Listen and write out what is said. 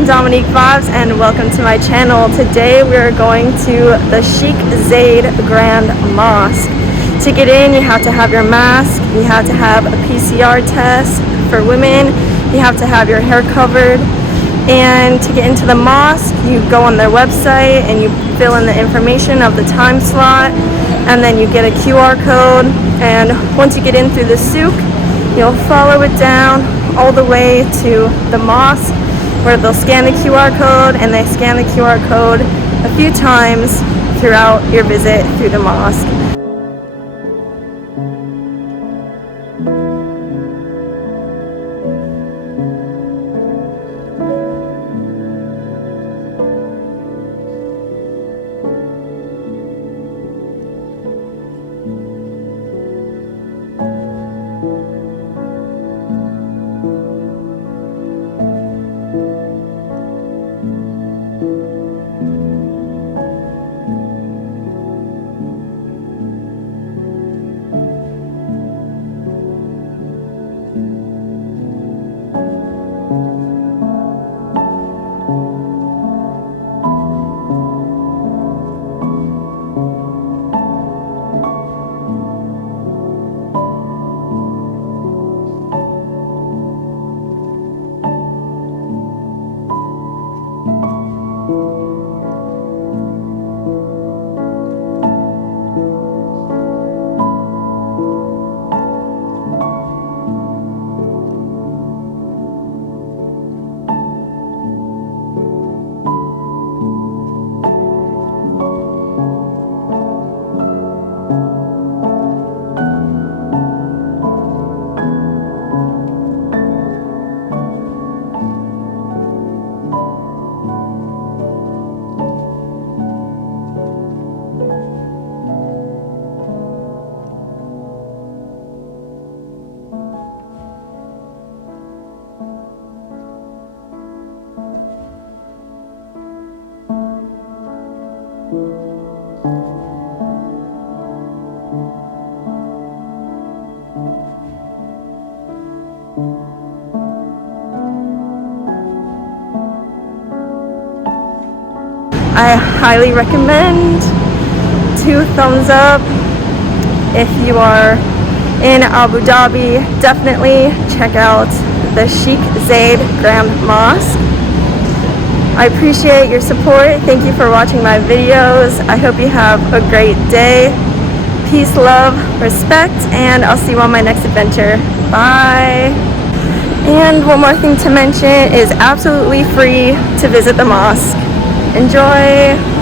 I'm Dominique Vibez and welcome to my channel. Today we are going to the Sheikh Zayed Grand Mosque. To get in, you have to have your mask, you have to have a PCR test. For women, you have to have your hair covered. And to get into the mosque, you go on their website and you fill in the information of the time slot, and then you get a QR code. And once you get in through the souk, you'll follow it down all the way to the mosque, where they'll scan the QR code, and they scan the QR code a few times throughout your visit through the mosque. I highly recommend 2 thumbs up. If you are in Abu Dhabi, definitely check out the Sheikh Zayed Grand Mosque. I appreciate your support. Thank you for watching my videos. I hope you have a great day. Peace, love, respect, and I'll see you on my next adventure. Bye. And one more thing to mention, is absolutely free to visit the mosque. Enjoy!